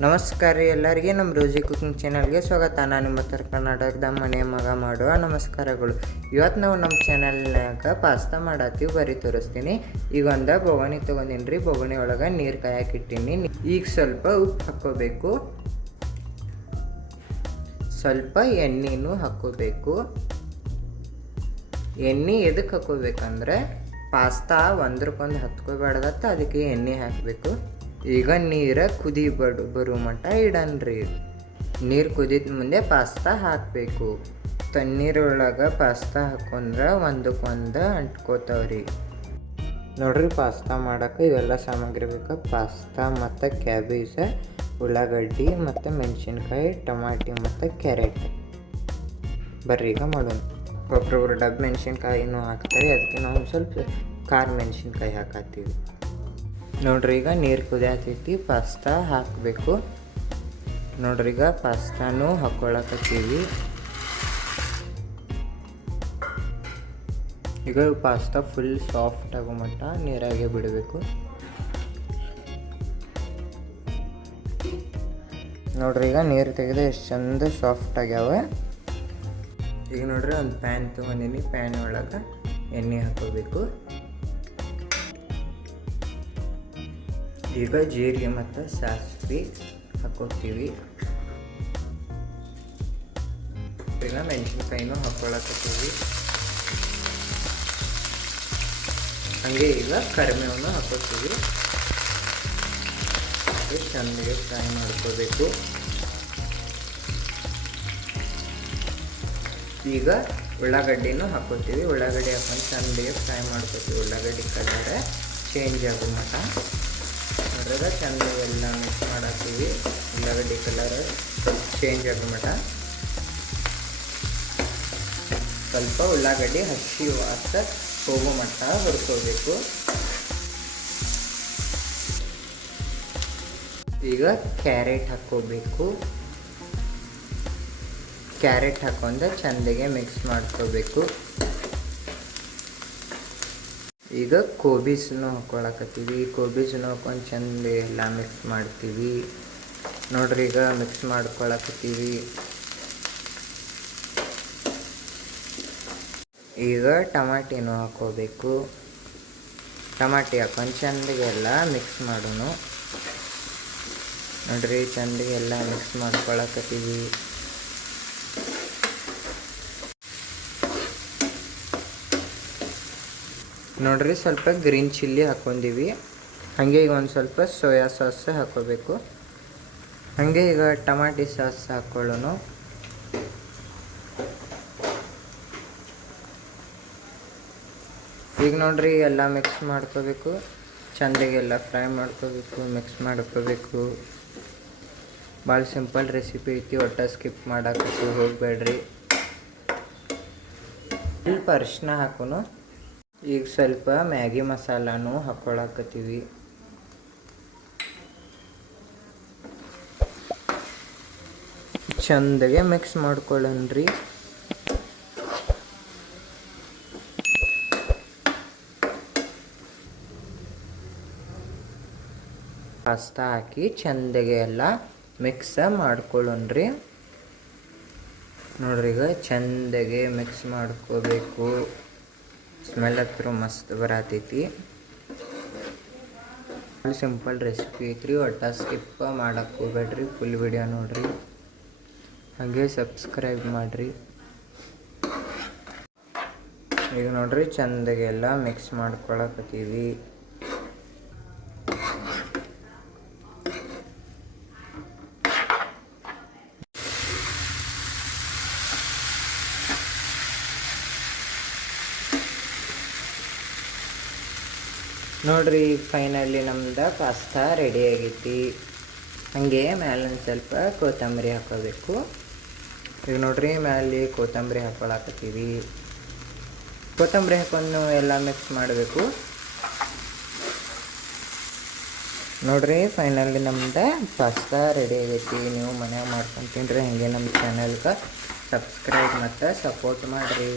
ನಮಸ್ಕಾರ ರೀ ಎಲ್ಲರಿಗೆ ನಮ್ಮ ರೋಜಿ ಕುಕಿಂಗ್ ಚಾನಲ್ಗೆ ಸ್ವಾಗತ. ನಾನು ನಿಮ್ಮ ಉತ್ತರ ಕರ್ನಾಟಕದ ಮನೆ ಮಗ ಮಾಡುವ ನಮಸ್ಕಾರಗಳು. ಇವತ್ತು ನಾವು ನಮ್ಮ ಚಾನಲ್ನಾಗ ಪಾಸ್ತಾ ಮಾಡತ್ತೀವಿ, ಬರೀ ತೋರಿಸ್ತೀನಿ. ಈಗ ಒಂದು ಬೊಗಣಿ ತೊಗೊಂಡಿನಿ ರೀ. ಬೊಗಣಿ ಒಳಗೆ ನೀರು ಕಾಯಕ್ಕೆ ಇಟ್ಟೀನಿ. ಈಗ ಸ್ವಲ್ಪ ಉಪ್ಪು ಹಾಕ್ಕೋಬೇಕು, ಸ್ವಲ್ಪ ಎಣ್ಣೆನೂ ಹಾಕ್ಕೋಬೇಕು. ಎಣ್ಣೆ ಎದಕ್ಕೆ ಹಾಕ್ಕೋಬೇಕಂದ್ರೆ ಪಾಸ್ತಾ ಒಂದ್ರಕ್ಕೊಂದು ಹತ್ಕೋಬೇಡದತ್ತ, ಅದಕ್ಕೆ ಎಣ್ಣೆ ಹಾಕಬೇಕು. ಈಗ ನೀರು ಬರೋ ಮಟ್ಟ ಇಡನ್ರಿ. ನೀರು ಕುದಿದ ಮುಂದೆ ಪಾಸ್ತಾ ಹಾಕಬೇಕು. ತಣ್ಣೀರೊಳಗೆ ಪಾಸ್ತಾ ಹಾಕೊಂಡ್ರೆ ಒಂದಕ್ಕೊಂದು ಅಂಟ್ಕೋತಾವ್ರಿ. ನೋಡ್ರಿ, ಪಾಸ್ತಾ ಮಾಡೋಕೆ ಇವೆಲ್ಲ ಸಾಮಗ್ರಿ ಬೇಕು. ಪಾಸ್ತಾ ಮತ್ತು ಕ್ಯಾಬೇಜ್, ಉಳ್ಳಾಗಡ್ಡಿ ಮತ್ತು ಮೆಣಸಿನ್ಕಾಯಿ, ಟಮಾಟಿ ಮತ್ತು ಕ್ಯಾರೆಟ್. ಬರ್ರಿ ಈಗ ಮಾಡೋಣ. ಒಬ್ರೊಬ್ರು ಡಬ್ಬ ಮೆಣಸಿನ್ಕಾಯಿನೂ ಹಾಕ್ತಾರೆ, ಅದಕ್ಕೆ ನಾವು ಸ್ವಲ್ಪ ಖಾರ ಮೆಣಸಿನ್ಕಾಯಿ ಹಾಕತ್ತೀವಿ. ನೋಡ್ರಿ, ಈಗ ನೀರು ಕುದಿಯತೈತಿ, ಪಾಸ್ತಾ ಹಾಕಬೇಕು. ನೋಡ್ರಿ, ಈಗ ಪಾಸ್ತಾನು ಹಾಕ್ಕೊಳಕತ್ತೀವಿ. ಈಗ ಪಾಸ್ತಾ ಫುಲ್ ಸಾಫ್ಟ್ ಆಗೋ ಮಟ್ಟ ನೀರಾಗೆ ಬಿಡಬೇಕು. ನೋಡ್ರಿ, ಈಗ ನೀರು ತೆಗೆದು ಎಷ್ಟು ಚಂದ ಸಾಫ್ಟ್ ಆಗ್ಯಾವ. ಈಗ ನೋಡ್ರಿ, ಒಂದು ಪ್ಯಾನ್ ತೊಗೊಂಡಿನಿ. ಪ್ಯಾನ್ ಒಳಗೆ ಎಣ್ಣೆ ಹಾಕೋಬೇಕು. ಈಗ ಜೀರಿಗೆ ಮತ್ತು ಸಾಸಿವೆ ಹಾಕೋತೀವಿ. ಈಗ ಮೆಣಸಿನ್ಕಾಯಿನೂ ಹಾಕ್ಕೊಳಕತ್ತೀವಿ. ಹಾಗೆ ಈಗ ಕರಿಬೇವನ್ನು ಹಾಕೋತೀವಿ. ಚೆನ್ನಾಗಿ ಫ್ರೈ ಮಾಡ್ಕೋಬೇಕು. ಈಗ ಉಳ್ಳಾಗಡ್ಡಿನೂ ಹಾಕೋತೀವಿ. ಉಳ್ಳಾಗಡ್ಡಿ ಹಾಕೊಂಡು ಚೆನ್ನಾಗಿ ಫ್ರೈ ಮಾಡ್ಕೋತೀವಿ. ಉಳ್ಳಾಗಡ್ಡಿ ಕಲರ್ ಚೇಂಜ್ ಆಗೋ ಮಟ್ಟ ನೋಡ್ರೆ ಚೆನ್ನಾಗಿ ಎಲ್ಲ ಮಿಕ್ಸ್ ಮಾಡತ್ತೀವಿ. ಉಳ್ಳಾಗಡ್ಡಿ ಕಲರ್ ಚೇಂಜ್ ಆಗೋ ಮಟ್ಟ ಸ್ವಲ್ಪ ಉಳ್ಳಾಗಡ್ಡಿ ಹಸಿ ವಾಸ ಹೋಗೋ ಮಟ್ಟ ಹುರ್ಕೋಬೇಕು. ಈಗ ಕ್ಯಾರೆಟ್ ಹಾಕ್ಕೋಬೇಕು. ಕ್ಯಾರೆಟ್ ಹಾಕೊಂಡು ಚೆಂದಾಗೆ ಮಿಕ್ಸ್ ಮಾಡ್ಕೋಬೇಕು. ಈಗ ಕೋಬೀಸನ್ನು ಹಾಕ್ಕೊಳಕತ್ತೀವಿ. ಕೋಬೀಸನ್ನು ಹಾಕೊಂಡು ಚೆಂದ ಎಲ್ಲ ಮಿಕ್ಸ್ ಮಾಡ್ತೀವಿ. ನೋಡ್ರಿ, ಈಗ ಮಿಕ್ಸ್ ಮಾಡ್ಕೊಳಕತ್ತೀವಿ. ಈಗ ಟಮಾಟಿನೂ ಹಾಕ್ಕೋಬೇಕು. ಟಮಾಟಿ ಹಾಕೊಂಡು ಚೆಂದಾಗೆ ಎಲ್ಲ ಮಿಕ್ಸ್ ಮಾಡೋಣ. ನೋಡ್ರಿ, ಚೆಂದಾಗೆ ಎಲ್ಲ ಮಿಕ್ಸ್ ಮಾಡ್ಕೊಳಕತ್ತೀವಿ. ನೋಡ್ರಿ, ಸ್ವಲ್ಪ ಗ್ರೀನ್ ಚಿಲ್ಲಿ ಹಾಕ್ಕೊಂಡಿವಿ. ಹಾಗೆ ಈಗ ಒಂದು ಸ್ವಲ್ಪ ಸೋಯಾ ಸಾಸ್ ಹಾಕ್ಕೋಬೇಕು. ಹಾಗೆ ಈಗ ಟಮಾಟಿ ಸಾಸ್ ಹಾಕ್ಕೊಳ್ಳೋಣ. ಈಗ ನೋಡ್ರಿ, ಎಲ್ಲ ಮಿಕ್ಸ್ ಮಾಡ್ಕೋಬೇಕು. ಚೆಂದಾಗಿ ಎಲ್ಲ ಫ್ರೈ ಮಾಡ್ಕೋಬೇಕು, ಮಿಕ್ಸ್ ಮಾಡ್ಕೋಬೇಕು. ಭಾಳ ಸಿಂಪಲ್ ರೆಸಿಪಿ ಐತಿ, ಒಟ್ಟ ಸ್ಕಿಪ್ ಮಾಡೋಕ್ಕೂ ಹೋಗಬೇಡ್ರಿ. ಸ್ವಲ್ಪ ಅರಿಶಿನ ಹಾಕೋಣ. ಈಗ ಸ್ವಲ್ಪ ಮ್ಯಾಗಿ ಮಸಾಲಾನು ಹಾಕ್ಕೊಳಕತ್ತೀವಿ. ಚಂದಾಗೆ ಮಿಕ್ಸ್ ಮಾಡ್ಕೊಳ್ಳೋಣ್ರಿ. ಪಾಸ್ತಾ ಹಾಕಿ ಚಂದಾಗೆ ಎಲ್ಲ ಮಿಕ್ಸ್ ಮಾಡ್ಕೊಳ್ಳೋಣ್ರಿ. ನೋಡ್ರಿ, ಈಗ ಚಂದಾಗೆ ಮಿಕ್ಸ್ ಮಾಡ್ಕೋಬೇಕು. ಸ್ಮೆಲ್ ಹತ್ರ ಮಸ್ತ್ ಬರತೈತಿ. ಸಿಂಪಲ್ ರೆಸಿಪಿ ಐತ್ರಿ, ಒಟ್ಟ ಸ್ಕಿಪ್ ಮಾಡಕ್ಕೆ ಹೋಗ್ಬೇಡ್ರಿ. ಫುಲ್ ವಿಡಿಯೋ ನೋಡ್ರಿ. ಹಾಗೆ ಸಬ್ಸ್ಕ್ರೈಬ್ ಮಾಡಿರಿ. ಈಗ ನೋಡ್ರಿ, ಚೆಂದಾಗೆ ಎಲ್ಲ ಮಿಕ್ಸ್ ಮಾಡ್ಕೊಳಕತ್ತೀವಿ. ನೋಡ್ರಿ, ಫೈನಲಿ ನಮ್ದು ಪಾಸ್ತಾ ರೆಡಿ ಆಗೈತಿ. ಹಾಗೆ ಮೇಲೆ ಒಂದು ಸ್ವಲ್ಪ ಕೊತ್ತಂಬರಿ ಹಾಕೋಬೇಕು. ಈಗ ನೋಡ್ರಿ, ಮೇಲೆ ಕೊತ್ತಂಬರಿ ಹಾಕ್ಕೊಳಕತ್ತೀವಿ. ಕೊತ್ತಂಬರಿ ಹಾಕೊಂಡು ಎಲ್ಲ ಮಿಕ್ಸ್ ಮಾಡಬೇಕು. ನೋಡ್ರಿ, ಫೈನಲಿ ನಮ್ದು ಪಾಸ್ತಾ ರೆಡಿ ಆಗೈತಿ. ನೀವು ಮನ್ಯಾಗ ಮಾಡ್ಕೊಂಡು ತಿನ್ರಿ. ಹಾಗೆ ನಮ್ಮ ಚಾನಲ್ಗೆ ಸಬ್ಸ್ಕ್ರೈಬ್ ಮತ್ತು ಸಪೋರ್ಟ್ ಮಾಡಿರಿ.